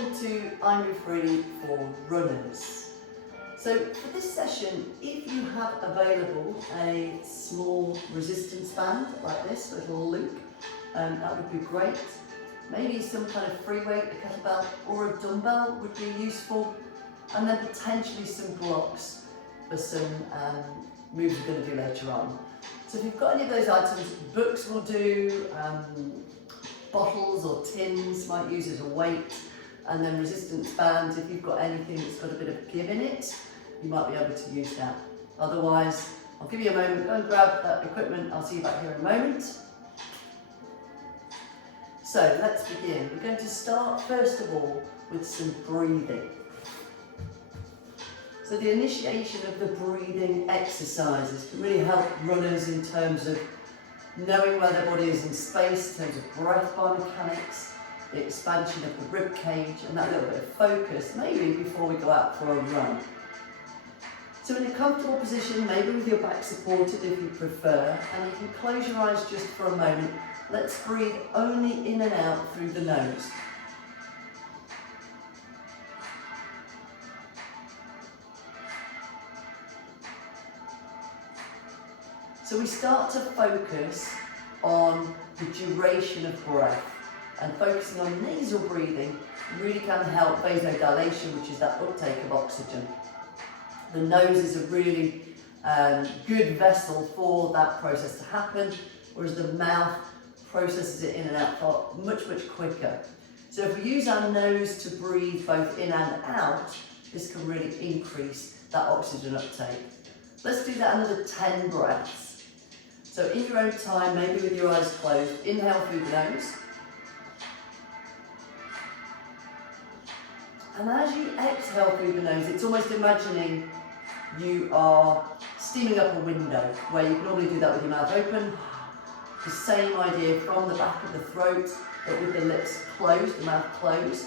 welcome to iMoveFreely for runners. So for this session, if you have available a small resistance band like this, a little loop, that would be great. Maybe some kind of free weight, a kettlebell or a dumbbell would be useful, and then potentially some blocks for some moves we're going to do later on. So if you've got any of those items, books will do, bottles or tins might use as a weight, and then resistance bands, if you've got anything that's got a bit of give in it, you might be able to use that. Otherwise, I'll give you a moment, go and grab that equipment, I'll see you back here in a moment. So let's begin. We're going to start first of all with some breathing. So the initiation of the breathing exercises can really help runners in terms of knowing where their body is in space, in terms of breath biomechanics, the expansion of the rib cage, and that little bit of focus, maybe before we go out for a run. So in a comfortable position, maybe with your back supported if you prefer, and you can close your eyes just for a moment. Let's breathe only in and out through the nose. So we start to focus on the duration of breath, and focusing on nasal breathing really can help vasodilation, which is that uptake of oxygen. The nose is a really good vessel for that process to happen, whereas the mouth processes it in and out much quicker. So if we use our nose to breathe both in and out, this can really increase that oxygen uptake. Let's do that another 10 breaths. So in your own time, maybe with your eyes closed, inhale through the nose. And as you exhale through the nose, it's almost imagining you are steaming up a window, where you can normally do that with your mouth open. The same idea from the back of the throat, but with the lips closed, the mouth closed,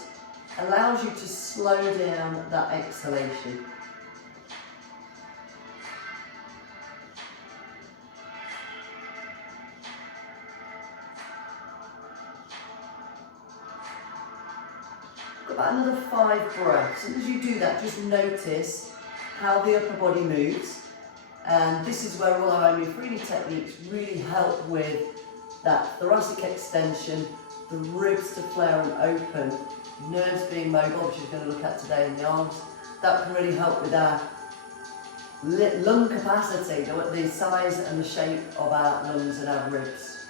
allows you to slow down that exhalation. About another 5 breaths, and as you do that, just notice how the upper body moves, and this is where all our iMoveFreely techniques really help with that thoracic extension, the ribs to flare and open, nerves being mobile, which we're going to look at today in the arms. That can really help with our lung capacity, the size and the shape of our lungs and our ribs.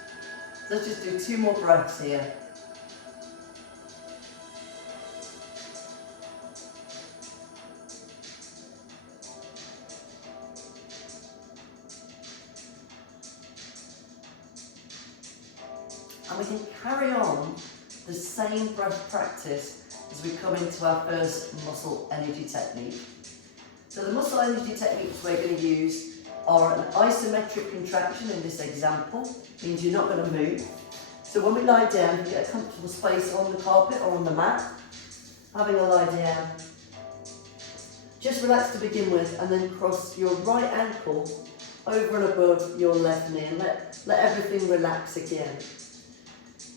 So let's just do 2 more breaths here. And we can carry on the same breath practice as we come into our first muscle energy technique. So the muscle energy techniques we're going to use are an isometric contraction in this example, means you're not going to move. So when we lie down, you get a comfortable space on the carpet or on the mat, having a lie down. Just relax to begin with, and then cross your right ankle over and above your left knee, and let everything relax again.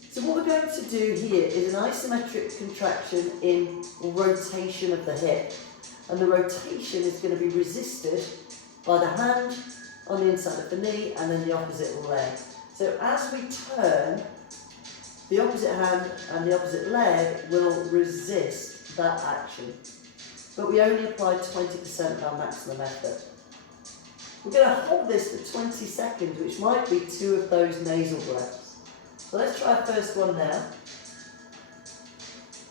So what we're going to do here is an isometric contraction in rotation of the hip. And the rotation is going to be resisted by the hand on the inside of the knee and then the opposite leg. So as we turn, the opposite hand and the opposite leg will resist that action. But we only apply 20% of our maximum effort. We're going to hold this for 20 seconds, which might be 2 of those nasal breaths. So let's try our first one now.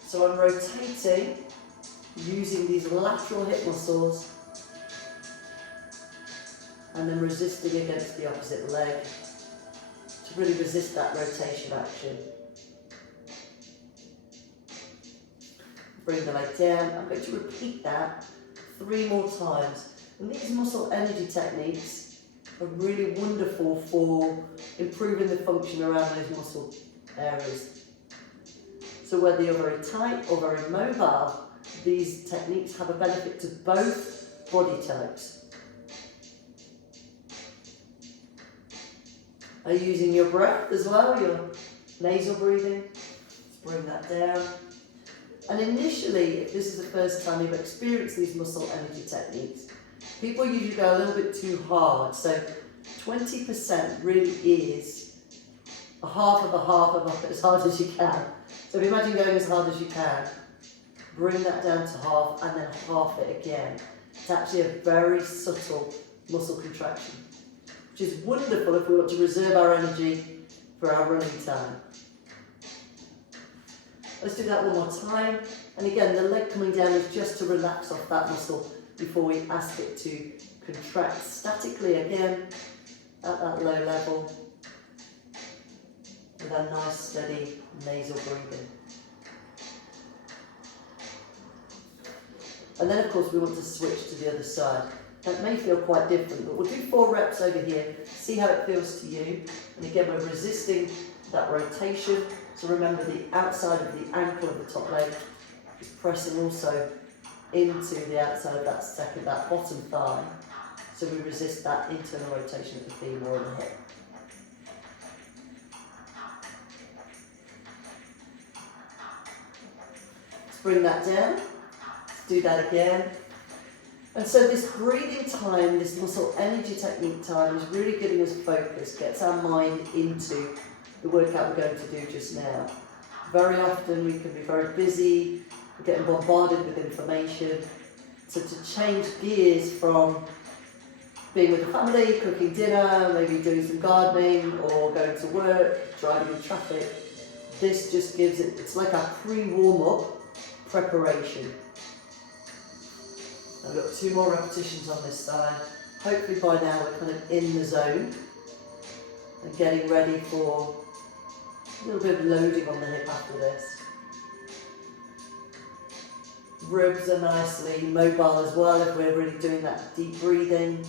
So I'm rotating using these lateral hip muscles and then resisting against the opposite leg to really resist that rotation action. Bring the leg down. I'm going to repeat that 3 more times. And these muscle energy techniques are really wonderful for improving the function around those muscle areas. So whether you're very tight or very mobile, these techniques have a benefit to both body types. Are you using your breath as well, your nasal breathing? Let's bring that down. And initially, if this is the first time you've experienced these muscle energy techniques, people usually go a little bit too hard. So 20% really is a half of as hard as you can. So if you imagine going as hard as you can, bring that down to half and then half it again. It's actually a very subtle muscle contraction, which is wonderful if we want to reserve our energy for our running time. Let's do that one more time. And again, the leg coming down is just to relax off that muscle before we ask it to contract statically again at that low level with a nice steady nasal breathing. And then of course we want to switch to the other side. That may feel quite different, but we'll do 4 reps over here, see how it feels to you. And again, we're resisting that rotation. So remember, the outside of the ankle of the top leg is pressing also into the outside of that bottom thigh. So we resist that internal rotation of the femur or the hip. Let's bring that down. Let's do that again. And so this breathing time, this muscle energy technique time is really getting us focused, gets our mind into the workout we're going to do just now. Very often we can be very busy, we're getting bombarded with information. So to change gears from being with the family, cooking dinner, maybe doing some gardening or going to work, driving in traffic, this just gives it, it's like a pre-warm-up preparation. I've got 2 more repetitions on this side. Hopefully by now we're kind of in the zone and getting ready for a little bit of loading on the hip after this. Ribs are nicely mobile as well if we're really doing that deep breathing,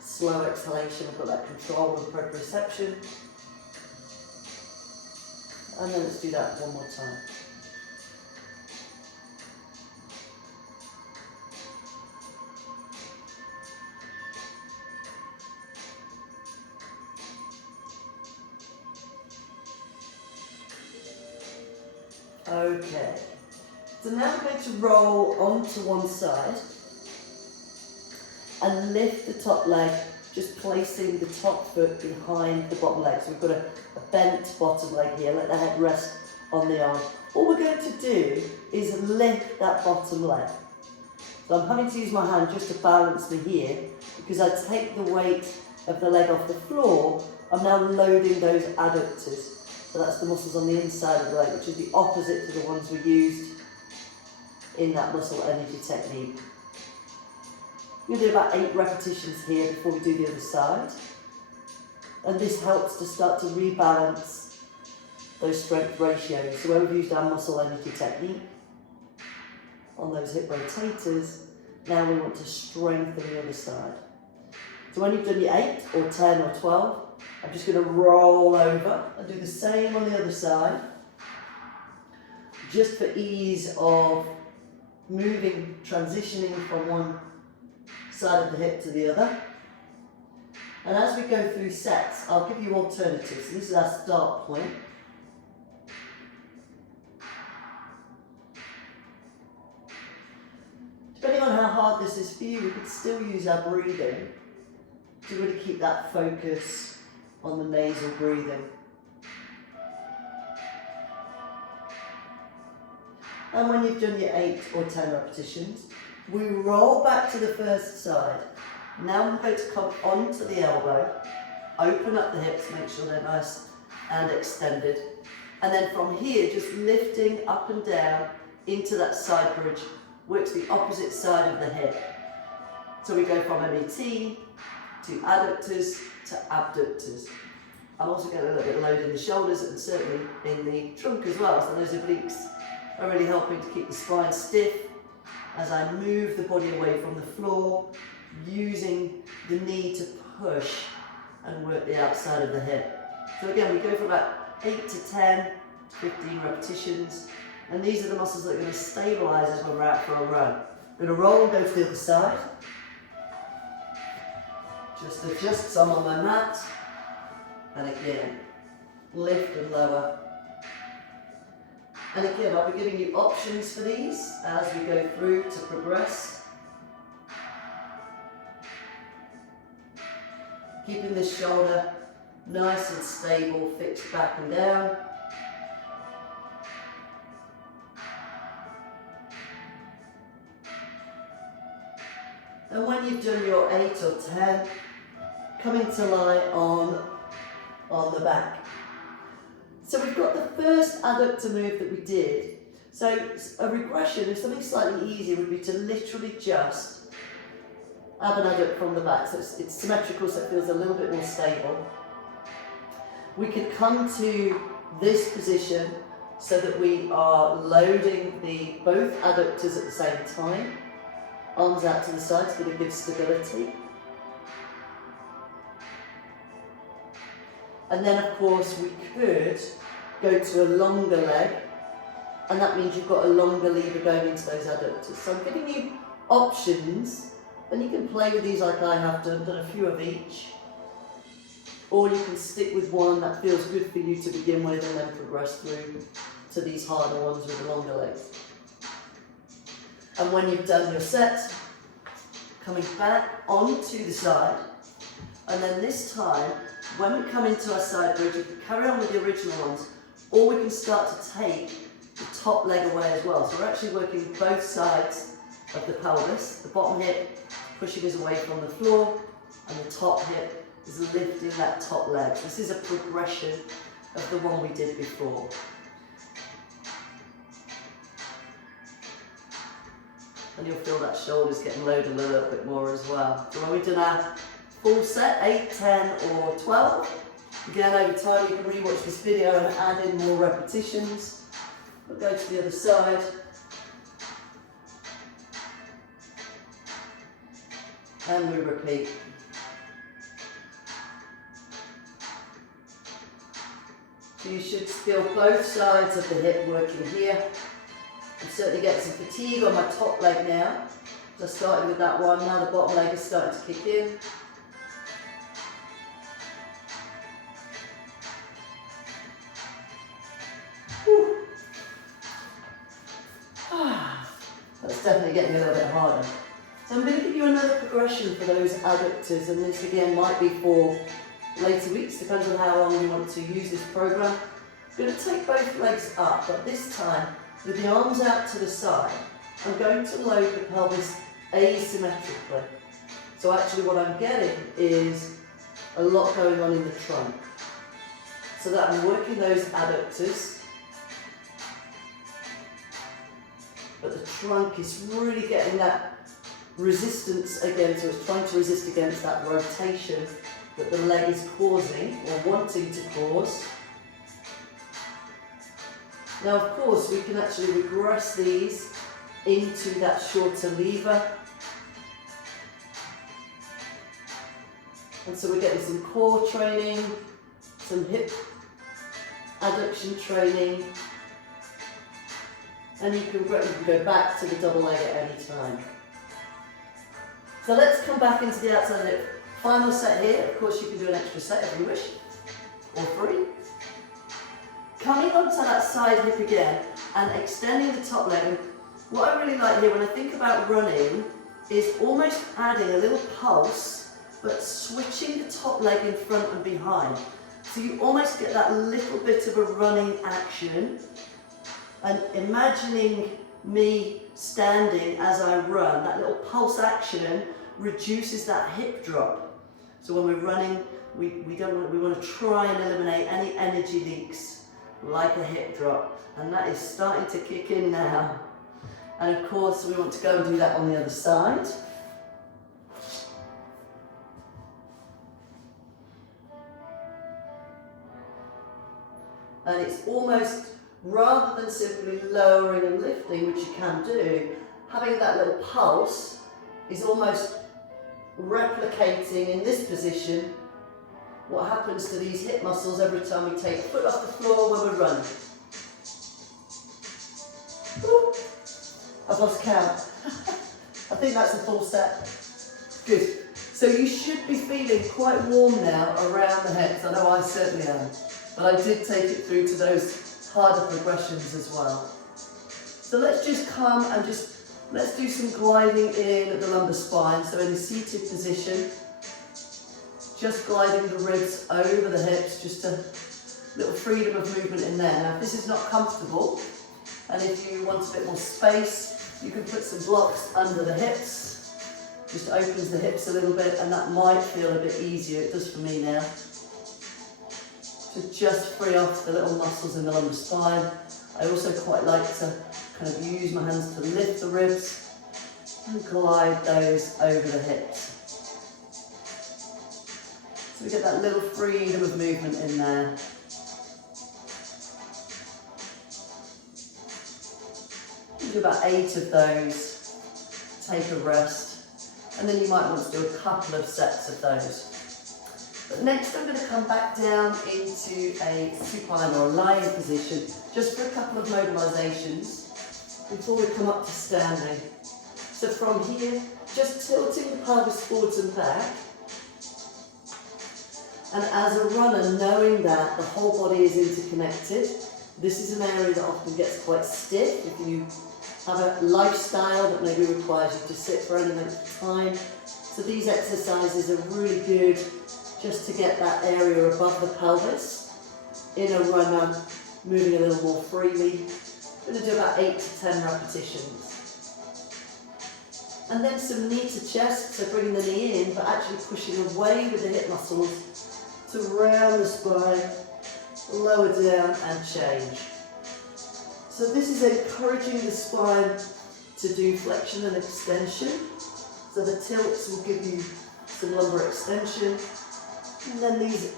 slow exhalation. We've got that control and proprioception. And then let's do that one more time. Okay, so now we're going to roll onto one side and lift the top leg, just placing the top foot behind the bottom leg. So we've got a bent bottom leg here, let the head rest on the arm. All we're going to do is lift that bottom leg. So I'm having to use my hand just to balance me here, because I take the weight of the leg off the floor, I'm now loading those adductors. So that's the muscles on the inside of the leg, which is the opposite to the ones we used in that muscle energy technique. We're going to do about 8 repetitions here before we do the other side. And this helps to start to rebalance those strength ratios. So where we've used our muscle energy technique on those hip rotators, now we want to strengthen the other side. So when you've done your 8 or 10 or 12, I'm just going to roll over and do the same on the other side, just for ease of moving, transitioning from one side of the hip to the other. And as we go through sets, I'll give you alternatives. So this is our start point. Depending on how hard this is for you, we could still use our breathing to really keep that focus on the nasal breathing. And when you've done your 8 or 10 repetitions, we roll back to the first side. Now we're going to come onto the elbow, open up the hips, make sure they're nice and extended. And then from here, just lifting up and down into that side bridge, works the opposite side of the hip. So we go from MET to adductors to abductors. I'm also getting a little bit load in the shoulders and certainly in the trunk as well. So those obliques are really helping to keep the spine stiff as I move the body away from the floor, using the knee to push and work the outside of the hip. So again, we go from about 8 to 10, 15 repetitions. And these are the muscles that are going to stabilise us when we're out for a run. We're going to roll and go to the other side. Just adjust some on my mat. And again, lift and lower. And again, I'll be giving you options for these as we go through to progress. Keeping this shoulder nice and stable, fixed back and down. And when you've done your 8 or 10, coming to lie on the back. So we've got the first adductor move that we did. So a regression, if something slightly easier, would be to literally just have an adduct from the back. So it's symmetrical, so it feels a little bit more stable. We could come to this position so that we are loading both adductors at the same time. Arms out to the sides, going to give stability. And then of course we could go to a longer leg, and that means you've got a longer lever going into those adductors. So I'm giving you options, and you can play with these like I have done a few of each. Or you can stick with one that feels good for you to begin with and then progress through to these harder ones with the longer legs. And when you've done your set, coming back onto the side, and then this time, when we come into our side bridge, we can carry on with the original ones, or we can start to take the top leg away as well. So we're actually working both sides of the pelvis. The bottom hip pushing us away from the floor, and the top hip is lifting that top leg. This is a progression of the one we did before. And you'll feel that shoulder's getting loaded a little bit more as well. So when we've done our full set, 8, 10 or 12, again over time you can rewatch this video and add in more repetitions. We'll go to the other side. And we repeat. So you should feel both sides of the hip working here. I'm certainly getting some fatigue on my top leg now. So I started with that one, now the bottom leg is starting to kick in. Whew. That's definitely getting a little bit harder. So I'm going to give you another progression for those adductors, and this again might be for later weeks, depends on how long you want to use this program. I'm going to take both legs up, but this time with the arms out to the side, I'm going to load the pelvis asymmetrically. So actually what I'm getting is a lot going on in the trunk. So that I'm working those adductors, but the trunk is really getting that resistance again, so it's trying to resist against that rotation that the leg is causing or wanting to cause. Now of course we can actually regress these into that shorter lever. And so we're getting some core training, some hip adduction training, and you can go back to the double leg at any time. So let's come back into the outside hip. Final set here, of course you can do an extra set if you wish, or 3. Coming onto that side hip again and extending the top leg. And what I really like here when I think about running is almost adding a little pulse, but switching the top leg in front and behind. So you almost get that little bit of a running action, and imagining me standing as I run, that little pulse action reduces that hip drop. So when we're running, we want to try and eliminate any energy leaks like a hip drop, and that is starting to kick in now. And of course we want to go and do that on the other side. And it's almost, rather than simply lowering and lifting, which you can do, having that little pulse is almost replicating in this position what happens to these hip muscles every time we take a foot off the floor when we're running. Ooh, I've lost count. I think that's a full set. Good. So you should be feeling quite warm now around the hips. I know I certainly am. But I did take it through to those harder progressions as well. So let's just come and let's do some gliding in the lumbar spine. So in a seated position, just gliding the ribs over the hips, just a little freedom of movement in there. Now if this is not comfortable, and if you want a bit more space, you can put some blocks under the hips. Just opens the hips a little bit, and that might feel a bit easier. It does for me now. To just free off the little muscles in the lumbar spine. I also quite like to kind of use my hands to lift the ribs and glide those over the hips. So we get that little freedom of movement in there. Do about 8 of those, take a rest, and then you might want to do a couple of sets of those. But next I'm going to come back down into a supine or a lying position, just for a couple of mobilisations before we come up to standing. So from here, just tilting the pelvis forwards and back, and as a runner, knowing that the whole body is interconnected. This is an area that often gets quite stiff if you have a lifestyle that maybe requires you to sit for any length of time. So these exercises are really good just to get that area above the pelvis. In a runner, moving a little more freely. I'm going to do about 8 to 10 repetitions. And then some knee to chest, so bringing the knee in, but actually pushing away with the hip muscles to round the spine, lower down and change. So this is encouraging the spine to do flexion and extension. So the tilts will give you some lumbar extension. And then these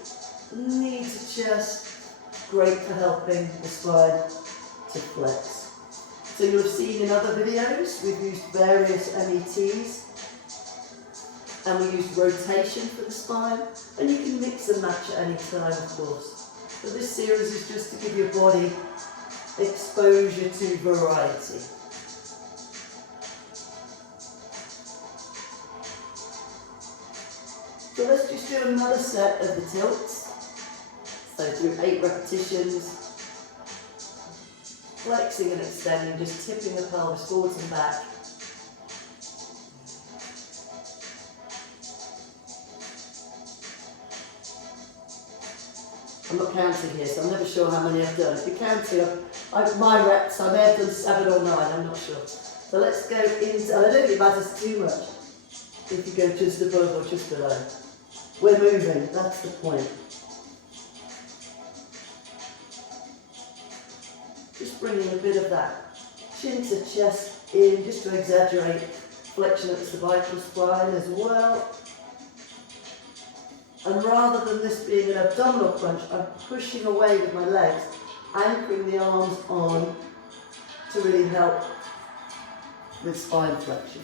knee to chest, great for helping the spine to flex. So you'll have seen in other videos, we've used various METs. And we used rotation for the spine. And you can mix and match at any time, of course. But this series is just to give your body exposure to variety. So let's just do another set of the tilts. So do 8 repetitions. Flexing and extending, just tipping the pelvis forwards and back. I'm not counting here, so I'm never sure how many I've done. If you're counting, my reps, I may have done 7 or 9, I'm not sure. So let's go into, I don't think it matters too much if you go just above or just below. We're moving, that's the point. Just bringing a bit of that chin to chest in, just to exaggerate flexion of the cervical spine as well. And rather than this being an abdominal crunch, I'm pushing away with my legs, anchoring the arms on to really help with spine flexion.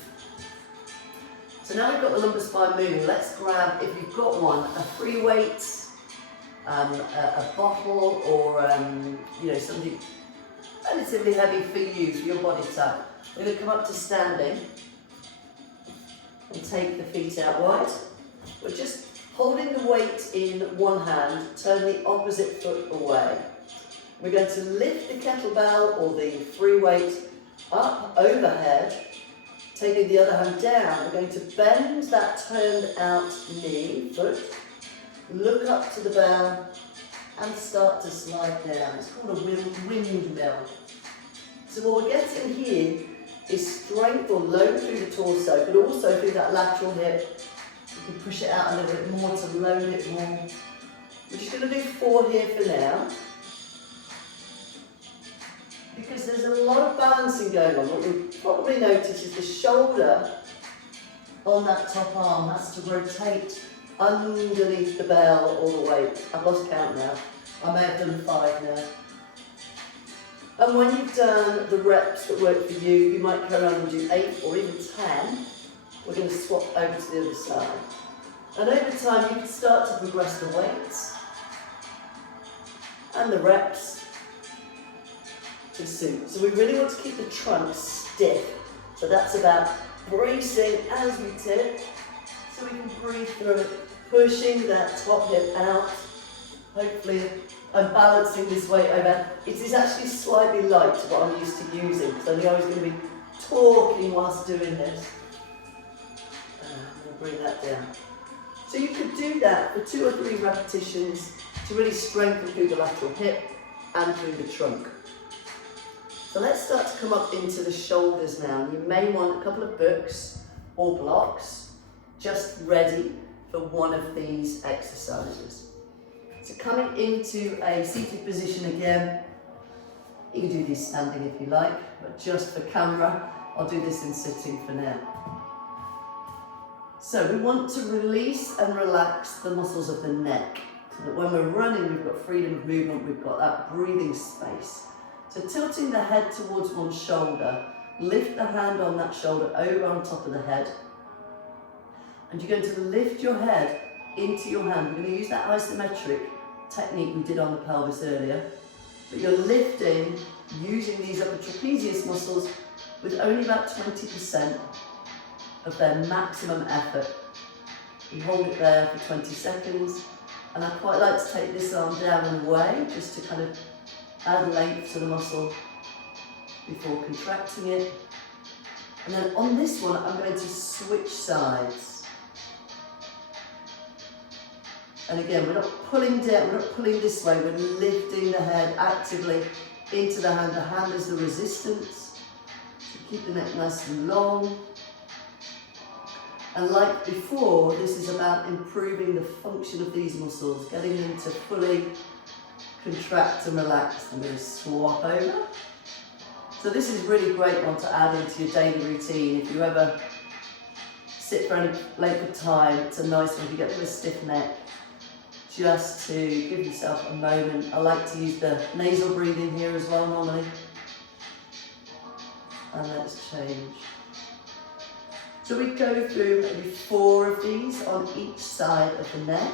So now we've got the lumbar spine moving, let's grab, if you've got one, a free weight, a bottle, or something relatively heavy for you, for your body type. We're going to come up to standing and take the feet out wide. We're just holding the weight in one hand, turn the opposite foot away. We're going to lift the kettlebell or the free weight up overhead, taking the other hand down. We're going to bend that turned out knee, foot, look up to the bow and start to slide down. It's called a windmill. So what we're getting here is strength or load through the torso, but also through that lateral hip. You can push it out a little bit more to load it more. We're just going to do 4 here for now. Because there's a lot of balancing going on. What you'll probably notice is the shoulder on that top arm has to rotate underneath the bell all the way. I've lost count now. I may have done 5 now. And when you've done the reps that work for you, you might carry on and do 8 or even 10. We're going to swap over to the other side. And over time, you can start to progress the weights and the reps to suit. So we really want to keep the trunk stiff. So that's about bracing as we tip, so we can breathe through it, pushing that top hip out, hopefully I'm balancing this weight over. It is actually slightly light to what I'm used to using, because I knew I was going to be talking whilst doing this. I'm going to bring that down. So you could do that for 2 or 3 repetitions to really strengthen through the lateral hip and through the trunk. So let's start to come up into the shoulders now. You may want a couple of books or blocks just ready for one of these exercises. So coming into a seated position again, you can do these standing if you like, but just for camera, I'll do this in sitting for now. So we want to release and relax the muscles of the neck, so that when we're running, we've got freedom of movement, we've got that breathing space. So tilting the head towards one shoulder, lift the hand on that shoulder over on top of the head, and you're going to lift your head into your hand. We're going to use that isometric technique we did on the pelvis earlier, but you're lifting using these upper trapezius muscles with only about 20% of their maximum effort. You hold it there for 20 seconds, and I quite like to take this arm down and away just to kind of add length to the muscle before contracting it. And then on this one, I'm going to switch sides. And again, we're not pulling down, we're not pulling this way, we're lifting the head actively into the hand. The hand is the resistance. So keep the neck nice and long. And like before, this is about improving the function of these muscles, getting them to fully contract and relax. I'm going to swap over. So this is a really great one to add into your daily routine. If you ever sit for any length of time, it's a nice one. If you get to a stiff neck, just to give yourself a moment. I like to use the nasal breathing here as well normally. And let's change. So we go through maybe 4 of these on each side of the neck.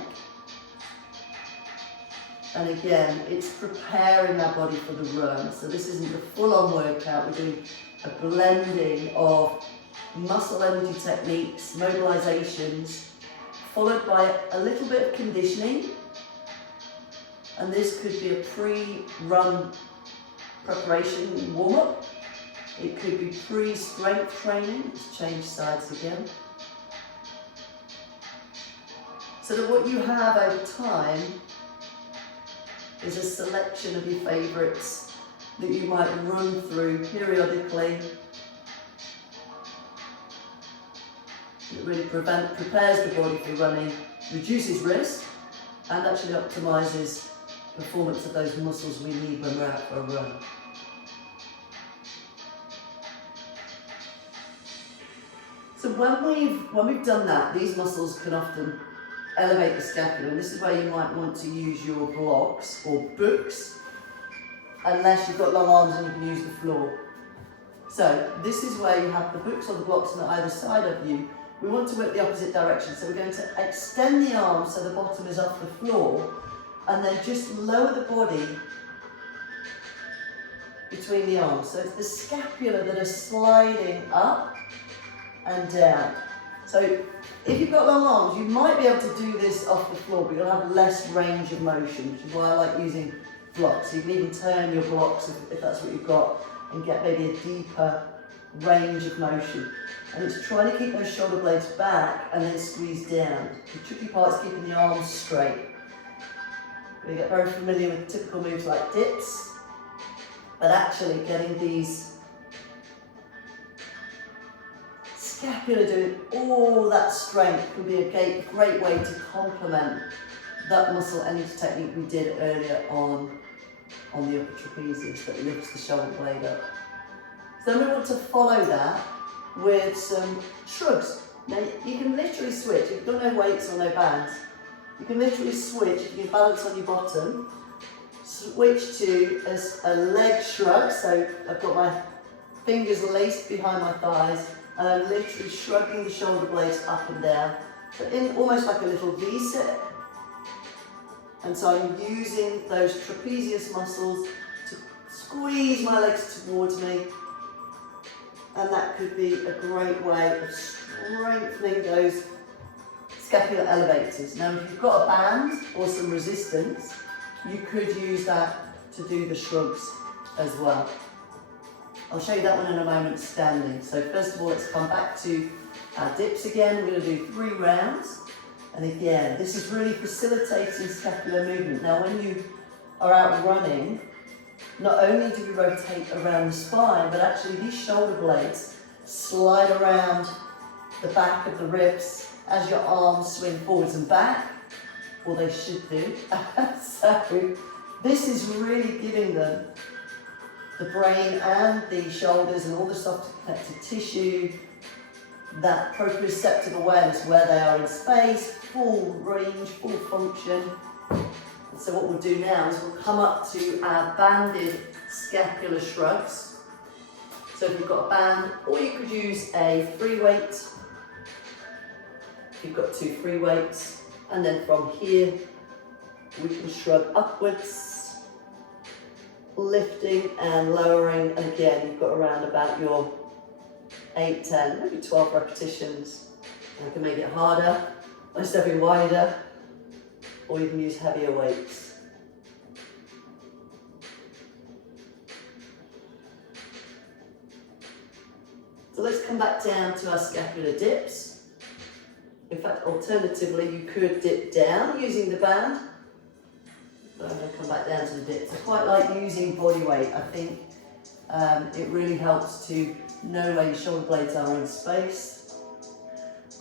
And again, it's preparing our body for the run. So this isn't a full-on workout. We're doing a blending of muscle energy techniques, mobilizations, followed by a little bit of conditioning. And this could be a pre-run preparation warm-up. It could be pre-strength training. Let's change sides again. So that what you have over time is a selection of your favourites that you might run through periodically. It really prepares the body for running, reduces risk, and actually optimises performance of those muscles we need when we're out for a run. So when we've done that, these muscles can often elevate the scapula, and this is where you might want to use your blocks or books, unless you've got long arms and you can use the floor. So this is where you have the books or the blocks on either side of you. We want to work the opposite direction, so we're going to extend the arms so the bottom is off the floor, and then just lower the body between the arms. So it's the scapula that is sliding up and down. So if you've got long arms, you might be able to do this off the floor, but you'll have less range of motion, which is why I like using blocks. So you can even turn your blocks if that's what you've got, and get maybe a deeper range of motion. And it's trying to keep those shoulder blades back and then squeeze down. The tricky part is keeping the arms straight. We get very familiar with typical moves like dips, but actually getting these scapula doing all that strength can be a great way to complement that muscle energy technique we did earlier on the upper trapezius that lifts the shoulder blade up. So then we want to follow that with some shrugs. Now you can literally switch, if you've got no weights or no bands, you can literally switch, if you can balance on your bottom, switch to a leg shrug. So I've got my fingers laced behind my thighs, and I'm literally shrugging the shoulder blades up and down. So in almost like a little V-sit. And so I'm using those trapezius muscles to squeeze my legs towards me. And that could be a great way of strengthening those scapular elevators. Now if you've got a band or some resistance, you could use that to do the shrugs as well. I'll show you that one in a moment standing. So first of all, let's come back to our dips again. We're going to do 3 rounds. And again, this is really facilitating scapular movement. Now when you are out running, not only do we rotate around the spine, but actually these shoulder blades slide around the back of the ribs as your arms swing forwards and back, or they should do. So this is really giving them, the brain and the shoulders and all the soft connective tissue, that proprioceptive awareness where they are in space, full range, full function. And so what we'll do now is we'll come up to our banded scapular shrugs. So if you've got a band, or you could use a free weight. If you've got 2 free weights, and then from here we can shrug upwards, lifting and lowering, and again you've got around about your 8, 10, maybe 12 repetitions. And I can make it harder by stepping wider, or you can use heavier weights. So let's come back down to our scapular dips. In fact, alternatively, you could dip down using the band. But I'm going to come back down to the dips. I quite like using body weight. I think it really helps to know where your shoulder blades are in space,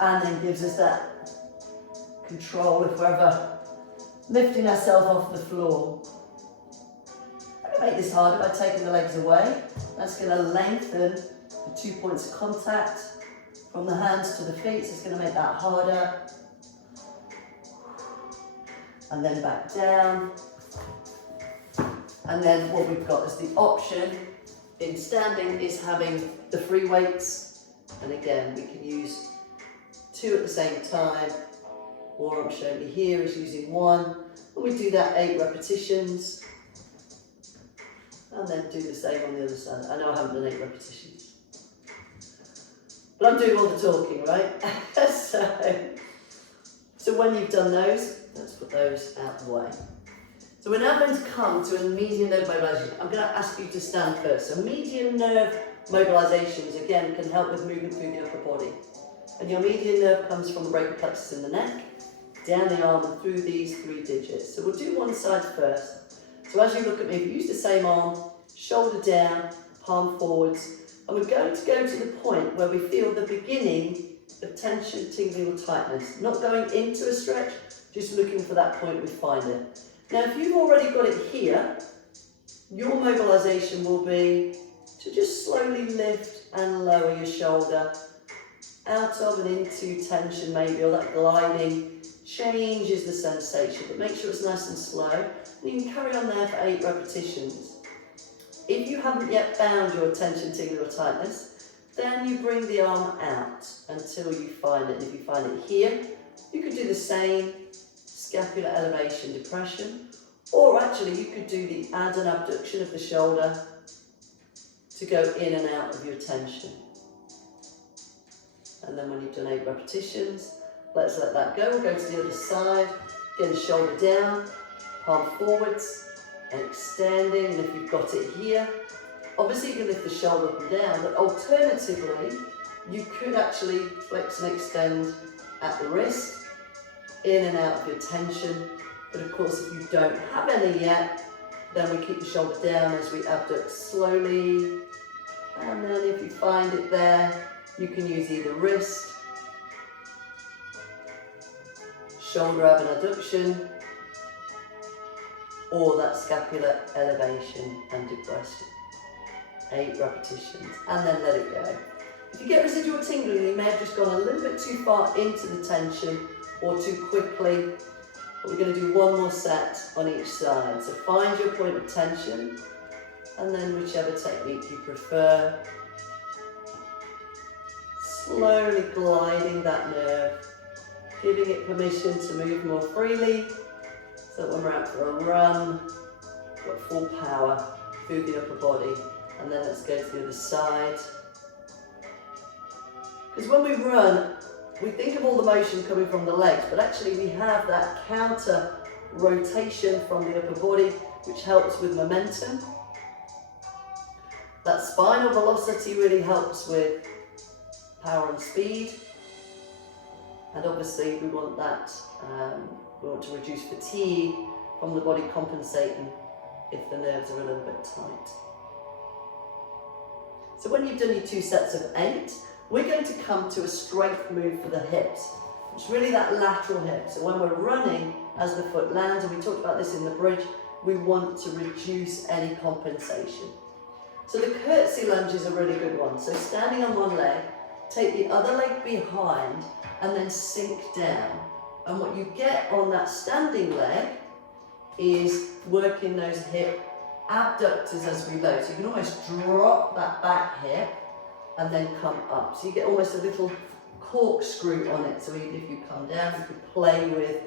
and then gives us that control if we're ever lifting ourselves off the floor. I can make this harder by taking the legs away. That's going to lengthen the 2 points of contact from the hands to the feet, so it's going to make that harder. And then back down. And then what we've got as the option in standing is having the free weights, and again we can use 2 at the same time, or I'm showing you here is using 1, and we do that 8 repetitions, and then do the same on the other side. I know I haven't done 8 repetitions, but I'm doing all the talking, right? so when you've done those, let's put those out the way. So we're now going to come to a median nerve mobilisation. I'm going to ask you to stand first. So median nerve mobilisations, again, can help with movement through the upper body. And your median nerve comes from the brachial plexus in the neck, down the arm and through these 3 digits. So we'll do one side first. So as you look at me, if you use the same arm, shoulder down, palm forwards, and we're going to go to the point where we feel the beginning of tension, tingling or tightness. Not going into a stretch, just looking for that point we find it. Now, if you've already got it here, your mobilisation will be to just slowly lift and lower your shoulder out of and into tension maybe, or that gliding changes the sensation, but make sure it's nice and slow. And you can carry on there for 8 repetitions. If you haven't yet found your tension, tingling or tightness, then you bring the arm out until you find it. And if you find it here, you could do the same scapular elevation, depression, or actually you could do the add and abduction of the shoulder to go in and out of your tension. And then when you've done 8 repetitions, let's let that go. We'll go to the other side, get the shoulder down, palm forwards, extending, and if you've got it here, obviously you can lift the shoulder up and down, but alternatively, you could actually flex and extend at the wrist, in and out of your tension. But of course, if you don't have any yet, then we keep the shoulder down as we abduct slowly. And then if you find it there, you can use either wrist, shoulder ab and abduction, or that scapular elevation and depression. 8 repetitions, and then let it go. If you get residual tingling, you may have just gone a little bit too far into the tension or too quickly. But we're going to do 1 more set on each side. So find your point of tension, and then whichever technique you prefer. Slowly gliding that nerve, giving it permission to move more freely, so that when we're out for a run, we've got full power through the upper body. And then let's go to the other side. Because when we run, we think of all the motion coming from the legs, but actually we have that counter rotation from the upper body, which helps with momentum. That spinal velocity really helps with power and speed. And obviously we want that, we want to reduce fatigue from the body, compensating if the nerves are a little bit tight. So when you've done your 2 sets of 8, we're going to come to a strength move for the hips. It's really that lateral hip. So when we're running, as the foot lands, and we talked about this in the bridge, we want to reduce any compensation. So the curtsy lunge is a really good one. So standing on one leg, take the other leg behind, and then sink down. And what you get on that standing leg is working those hip abductors as we load. So you can almost drop that back hip and then come up. So you get almost a little corkscrew on it. So even if you come down, you can play with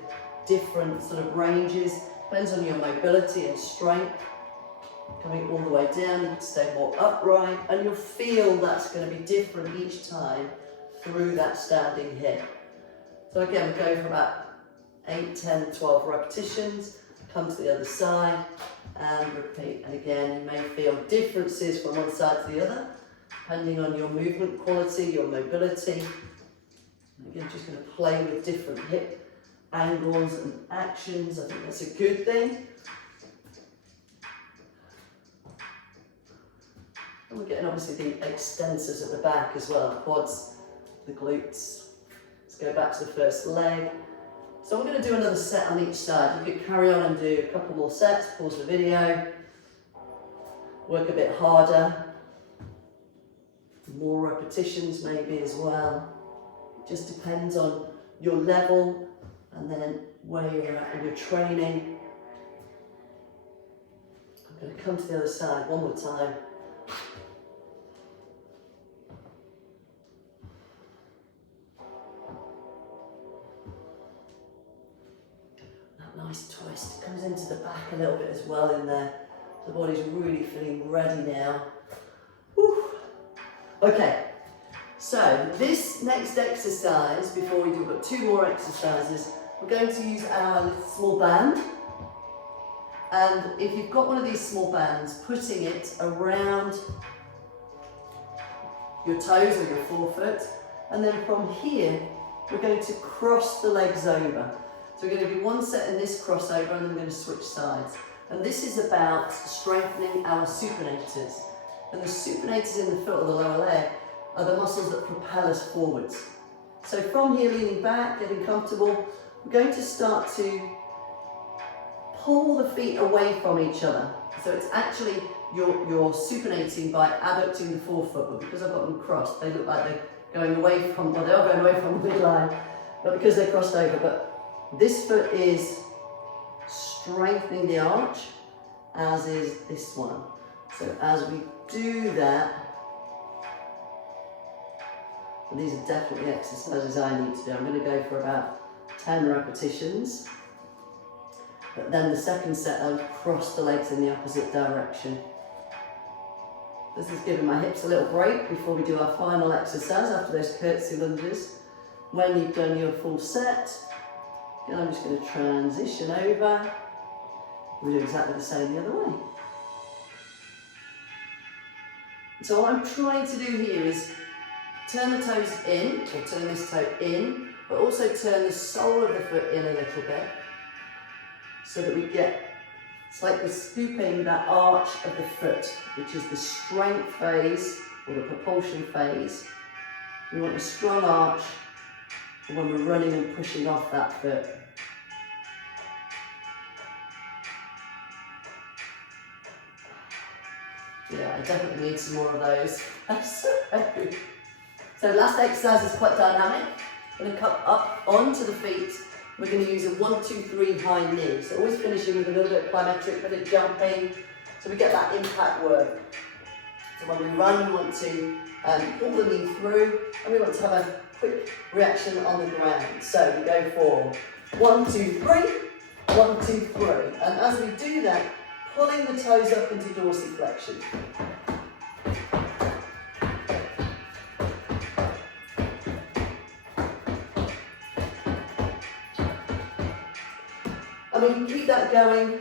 different sort of ranges. Depends on your mobility and strength. Coming all the way down, you can stay more upright, and you'll feel that's going to be different each time through that standing hip. So again, we go for about 8, 10, 12 repetitions, come to the other side and repeat. And again, you may feel differences from one side to the other, depending on your movement quality, your mobility. And again, just going to play with different hip angles and actions. I think that's a good thing. And we're getting obviously the extensors at the back as well, quads, the glutes. Let's go back to the first leg. So I'm going to do another set on each side. You could carry on and do a couple more sets, pause the video, work a bit harder, more repetitions maybe as well. It just depends on your level and then where you're at in your training. I'm going to come to the other side one more time. Nice twist, comes into the back a little bit as well in there. The body's really feeling ready now. Whew. Okay, so this next exercise, before we do, we've got 2 more exercises. We're going to use our little small band. And if you've got one of these small bands, putting it around your toes or your forefoot. And then from here, we're going to cross the legs over. So we're going to do one set in this crossover and then we're going to switch sides. And this is about strengthening our supinators. And the supinators in the foot or the lower leg are the muscles that propel us forwards. So from here, leaning back, getting comfortable, we're going to start to pull the feet away from each other. So it's actually, you're supinating by adducting the forefoot, but because I've got them crossed, they look like they're going away from, well, they are going away from the midline, but because they're crossed over. But this foot is strengthening the arch, as is this one. So as we do that, and these are definitely exercises I need to do. I'm going to go for about 10 repetitions. But then the second set, I'll cross the legs in the opposite direction. This is giving my hips a little break before we do our final exercise after those curtsy lunges. When you've done your full set, again, I'm just going to transition over. We do exactly the same the other way. So what I'm trying to do here is turn the toes in, or turn this toe in, but also turn the sole of the foot in a little bit, so that we get, it's like we're scooping that arch of the foot, which is the strength phase, or the propulsion phase. We want a strong arch when we're running and pushing off that foot. Yeah, I definitely need some more of those. So last exercise is quite dynamic. We're going to come up onto the feet. We're going to use a 1, 2, 3 high knee. So always finishing with a little bit of plyometric, a bit of jumping, so we get that impact work. So when we run, we want to pull the knee through, and we want to have a quick reaction on the ground. So we go for 1, 2, 3, 1, 2, 3. And as we do that, pulling the toes up into dorsiflexion. And we can keep that going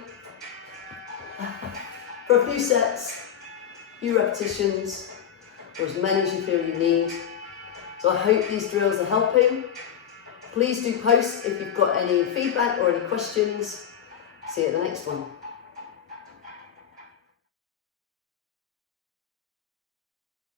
for a few sets, few repetitions, or as many as you feel you need. So I hope these drills are helping. Please do post if you've got any feedback or any questions. See you at the next one.